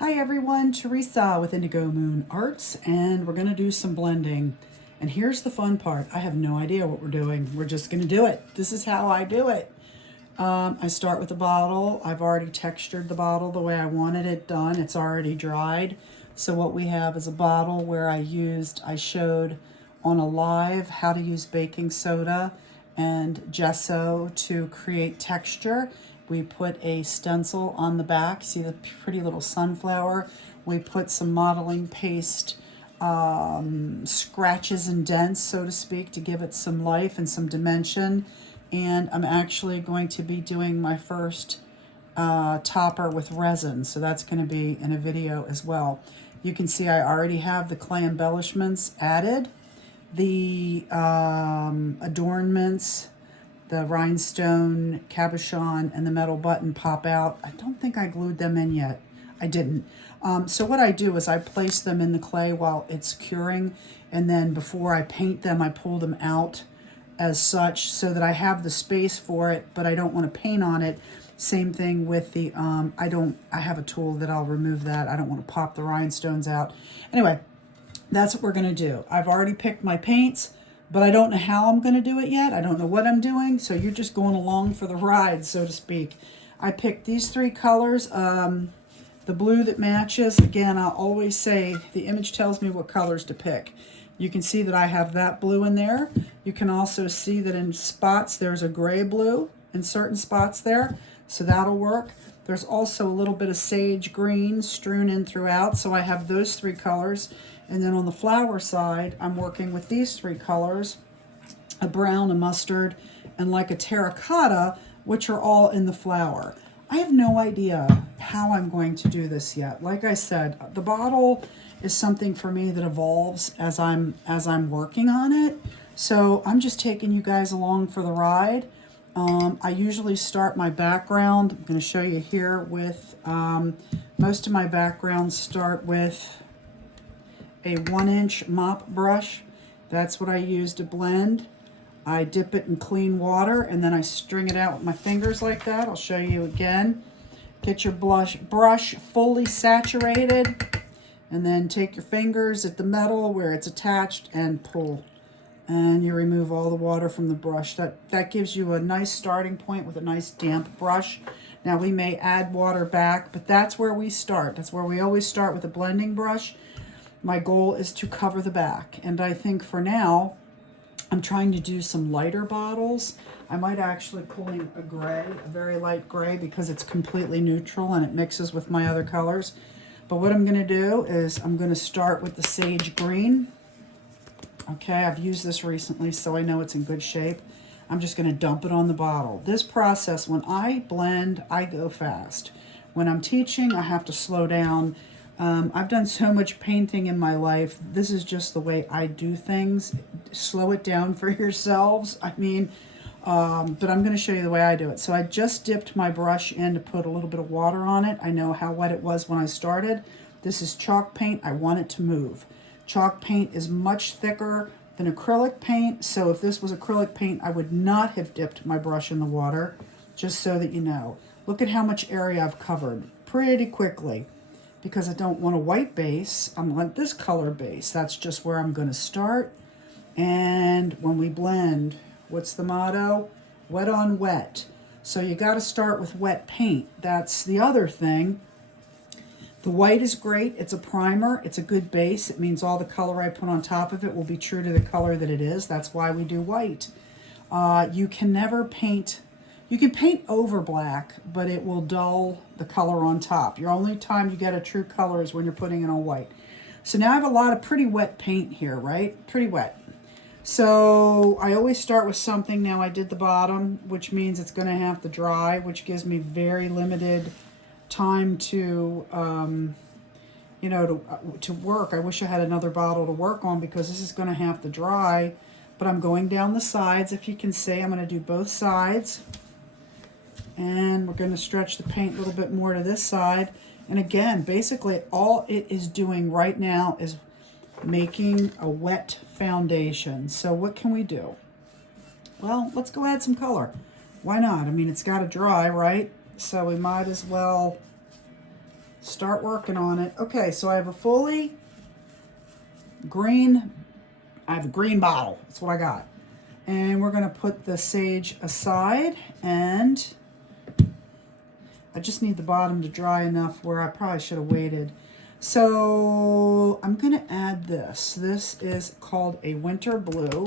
Hi everyone, Teresa with Indigo Moon Arts, and we're going to do some blending. And here's the fun part. I have no idea what we're doing. We're just going to do it. This is how I do it. I start with a bottle. I've already textured the bottle the way I wanted it done. It's already dried. So what we have is a bottle where I showed on a live how to use baking soda and gesso to create texture. We put a stencil on the back. See the pretty little sunflower? We put some modeling paste scratches and dents, so to speak, to give it some life and some dimension. And I'm actually going to be doing my first topper with resin, so that's going to be in a video as well. You can see I already have the clay embellishments added. The adornments, the rhinestone cabochon and the metal button pop out. I don't think I glued them in yet. I didn't. So what I do is I place them in the clay while it's curing, and then before I paint them, I pull them out as such so that I have the space for it, but I don't want to paint on it. Same thing with the, I have a tool that I'll remove that. I don't want to pop the rhinestones out. Anyway, that's what we're going to do. I've already picked my paints, but I don't know how I'm going to do it yet. I don't know what I'm doing, so you're just going along for the ride, so to speak. I picked these three colors. The blue that matches, again, I'll always say the image tells me what colors to pick. You can see that I have that blue in there. You can also see that in spots there's a gray blue in certain spots there, so that'll work. There's also a little bit of sage green strewn in throughout, so I have those three colors. And then on the flower side, I'm working with these three colors, a brown, a mustard, and like a terracotta, which are all in the flower. I have no idea how I'm going to do this yet. Like I said, the bottle is something for me that evolves as I'm working on it. So I'm just taking you guys along for the ride. I usually start my background. I'm going to show you here with most of my backgrounds start with a 1-inch mop brush. That's what I use to blend. I dip it in clean water and then I string it out with my fingers like that. I'll show you again. Get your brush fully saturated and then take your fingers at the metal where it's attached and pull. And you remove all the water from the brush. That gives you a nice starting point with a nice damp brush. Now we may add water back, but that's where we start. That's where we always start with a blending brush. My goal is to cover the back. And I think for now, I'm trying to do some lighter bottles. I might actually pull in a gray, a very light gray, because it's completely neutral and it mixes with my other colors. But what I'm gonna do is I'm gonna start with the sage green. Okay, I've used this recently, so I know it's in good shape. I'm just gonna dump it on the bottle. This process, when I blend, I go fast. When I'm teaching, I have to slow down. I've done so much painting in my life. This is just the way I do things. Slow it down for yourselves. I mean, but I'm going to show you the way I do it. So I just dipped my brush in to put a little bit of water on it. I know how wet it was when I started. This is chalk paint. I want it to move. Chalk paint is much thicker than acrylic paint. So if this was acrylic paint, I would not have dipped my brush in the water, just so that you know. Look at how much area I've covered pretty quickly. Because I don't want a white base, I want this color base. That's just where I'm going to start. And when we blend, what's the motto? Wet on wet. So you got to start with wet paint. That's the other thing. The white is great. It's a primer. It's a good base. It means all the color I put on top of it will be true to the color that it is. That's why we do white. You can never paint. You can paint over black, but it will dull the color on top. Your only time you get a true color is when you're putting it on white. So now I have a lot of pretty wet paint here, right? Pretty wet. So I always start with something. Now I did the bottom, which means it's going to have to dry, which gives me very limited time to, to work. I wish I had another bottle to work on because this is going to have to dry. But I'm going down the sides. If you can see, I'm going to do both sides. And we're going to stretch the paint a little bit more to this side. And again, basically all it is doing right now is making a wet foundation. So what can we do? Well, let's go add some color. Why not? I mean, it's got to dry, right? So we might as well Start working on it. Okay, so I have a fully green, I have a green bottle. That's what I got. And we're going to put the sage aside, and I just need the bottom to dry enough where I probably should have waited. So I'm going to add this. This is called a winter blue.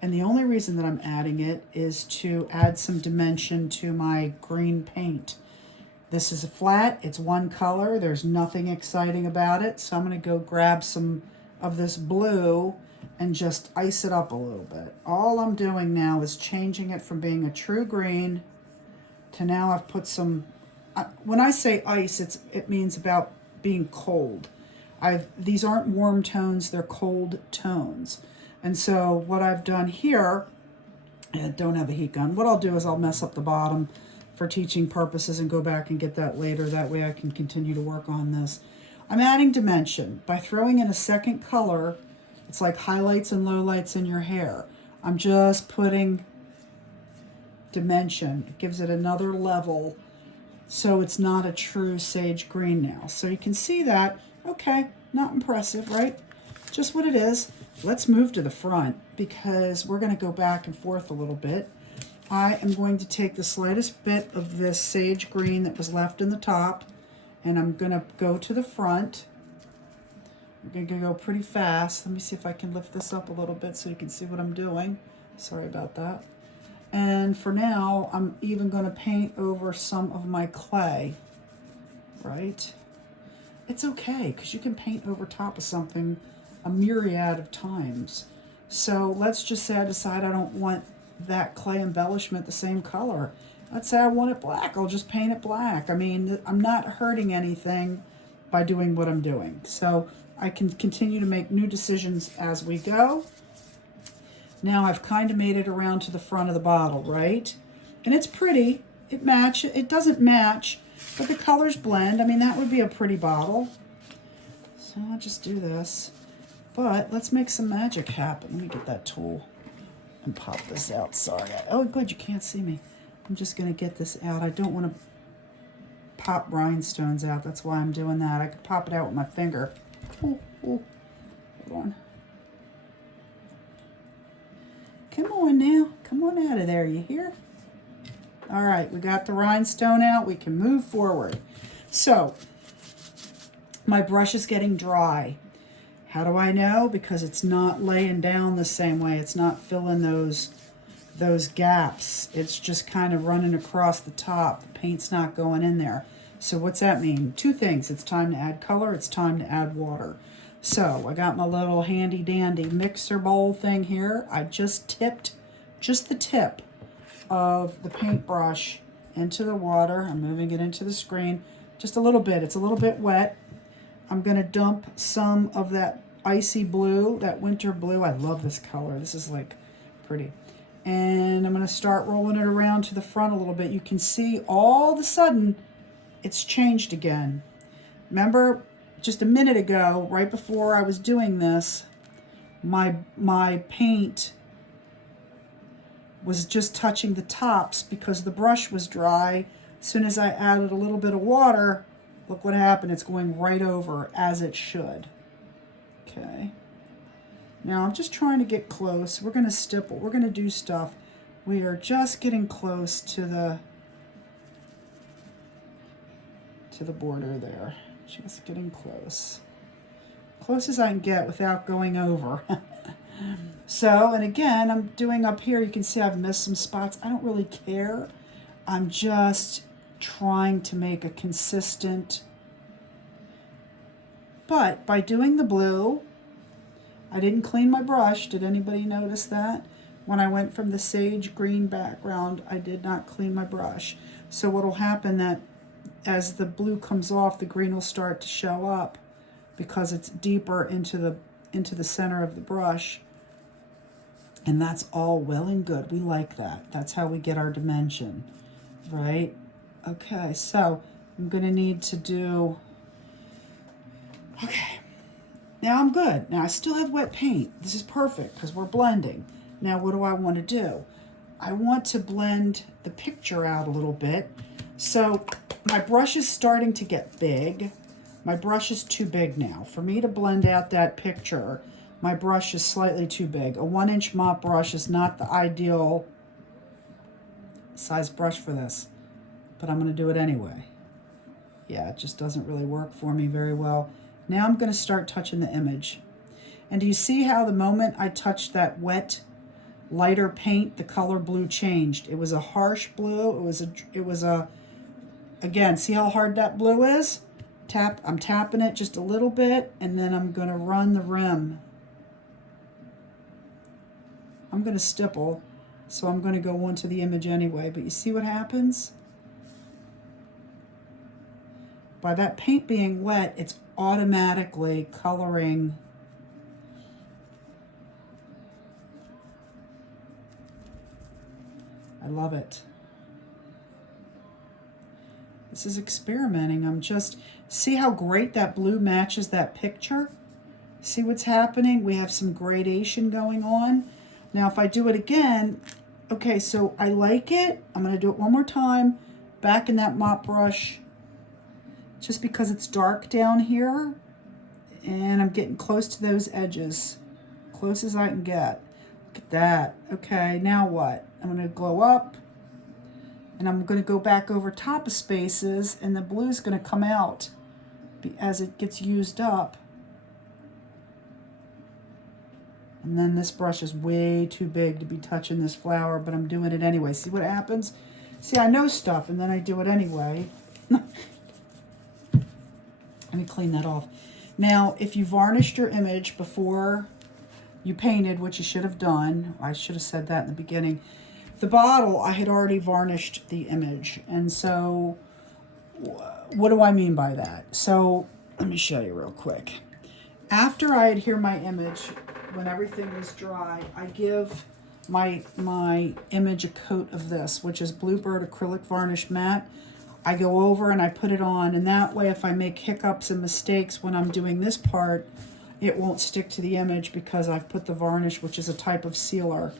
And the only reason that I'm adding it is to add some dimension to my green paint. This is a flat, it's one color, there's nothing exciting about it. So I'm gonna go grab some of this blue and just ice it up a little bit. All I'm doing now is changing it from being a true green to now I've put some, when I say ice, it means about being cold. These aren't warm tones, they're cold tones. And so what I've done here, I don't have a heat gun. What I'll do is I'll mess up the bottom for teaching purposes and go back and get that later. That way I can continue to work on this. I'm adding dimension. By throwing in a second color, it's like highlights and lowlights in your hair. I'm just putting dimension. It gives it another level, so it's not a true sage green now. So you can see that. Okay, not impressive, right? Just what it is. Let's move to the front because we're going to go back and forth a little bit. I am going to take the slightest bit of this sage green that was left in the top, and I'm going to go to the front. I'm going to go pretty fast. Let me see if I can lift this up a little bit so you can see what I'm doing. Sorry about that. And for now, I'm even going to paint over some of my clay, right? It's okay, because you can paint over top of something a myriad of times. So let's just say I decide I don't want that clay embellishment the same color. Let's say I want it black. I'll just paint it black. I mean, I'm not hurting anything by doing what I'm doing. So I can continue to make new decisions as we go. Now I've kind of made it around to the front of the bottle, right? And it's pretty. It doesn't match, but the colors blend. I mean, that would be a pretty bottle. So I'll just do this. But let's make some magic happen. Let me get that tool and pop this out. Sorry. Oh, good, you can't see me. I'm just going to get this out. I don't want to pop rhinestones out. That's why I'm doing that. I could pop it out with my finger. Ooh, ooh. Hold on. Come on now. Come on out of there. You hear? All right, we got the rhinestone out. We can move forward. So, my brush is getting dry. How do I know? Because it's not laying down the same way. It's not filling those gaps. It's just kind of running across the top. The paint's not going in there. So what's that mean? Two things. It's time to add color. It's time to add water. So I got my little handy dandy mixer bowl thing here. I just tipped just the tip of the paintbrush into the water. I'm moving it into the screen just a little bit. It's a little bit wet. I'm going to dump some of that icy blue, that winter blue. I love this color. This is like pretty. And I'm going to start rolling it around to the front a little bit. You can see all of a sudden it's changed again. Remember just a minute ago, right before I was doing this, my paint was just touching the tops because the brush was dry. As soon as I added a little bit of water, look what happened. It's going right over as it should. Okay. Now I'm just trying to get close. We're going to stipple. We're going to do stuff. We are just getting close to the border there. Just getting close. Close as I can get without going over. So, and again, I'm doing up here. You can see I've missed some spots. I don't really care. I'm just trying to make a consistent. But by doing the blue, I didn't clean my brush. Did anybody notice that? When I went from the sage green background, I did not clean my brush. So what will happen that as the blue comes off, the green will start to show up because it's deeper into the center of the brush. And that's all well and good. We like that. That's how we get our dimension, right? Okay, so I'm going to need to do, okay, now I'm good. Now I still have wet paint. This is perfect because we're blending. Now what do I want to do? I want to blend the picture out a little bit. So my brush is starting to get big. My brush is too big now. For me to blend out that picture, my brush is slightly too big. A 1-inch mop brush is not the ideal size brush for this, but I'm going to do it anyway. Yeah, it just doesn't really work for me very well. Now I'm going to start touching the image. And do you see how the moment I touched that wet, lighter paint, the color blue changed? It was a harsh blue. It was a, again, see how hard that blue is? I'm tapping it just a little bit, and then I'm going to run the rim. I'm going to stipple, so I'm going to go onto the image anyway, but you see what happens? By that paint being wet, it's automatically coloring. I love it. This is experimenting. I'm just, see how great that blue matches that picture? See what's happening? We have some gradation going on. Now if I do it again, okay, so I like it. I'm going to do it one more time, back in that mop brush, just because it's dark down here, and I'm getting close to those edges, close as I can get. Look at that. Okay, now what? I'm going to go up, and I'm going to go back over top of spaces, and the blue is going to come out as it gets used up. And then this brush is way too big to be touching this flower, but I'm doing it anyway. See what happens? See, I know stuff, and then I do it anyway. Let me clean that off. Now, if you varnished your image before you painted, which you should have done, I should have said that in the beginning, the bottle, I had already varnished the image. And so what do I mean by that? So let me show you real quick. After I adhere my image, when everything is dry, I give my image a coat of this, which is Bluebird Acrylic Varnish Matte. I go over and I put it on, and that way if I make hiccups and mistakes when I'm doing this part, it won't stick to the image because I've put the varnish, which is a type of sealer,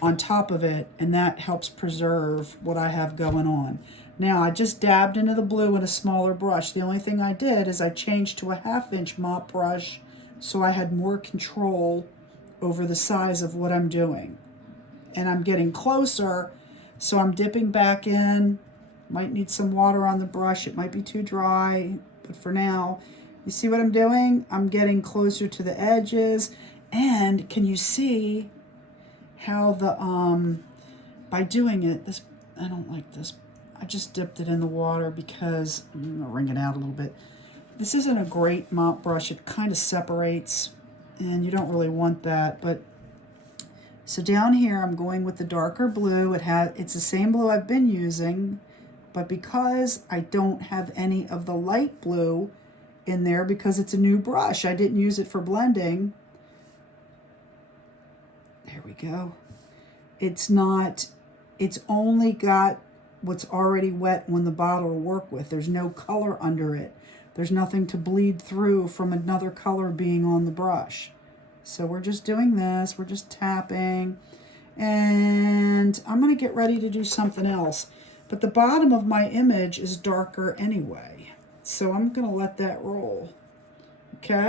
on top of it, and that helps preserve what I have going on. Now I just dabbed into the blue in a smaller brush. The only thing I did is I changed to a 1/2-inch mop brush so I had more control over the size of what I'm doing. And I'm getting closer, so I'm dipping back in. Might need some water on the brush. It might be too dry, but for now, you see what I'm doing? I'm getting closer to the edges. And can you see how the, by doing it, this, I don't like this. I just dipped it in the water because, I'm gonna wring it out a little bit. This isn't a great mop brush. It kind of separates, and you don't really want that. But so down here, I'm going with the darker blue. It's the same blue I've been using, but because I don't have any of the light blue in there because it's a new brush, I didn't use it for blending. There we go. It's only got what's already wet when the bottle will work with. There's no color under it. There's nothing to bleed through from another color being on the brush. So we're just doing this, we're just tapping, and I'm gonna get ready to do something else. But the bottom of my image is darker anyway. So I'm gonna let that roll, okay?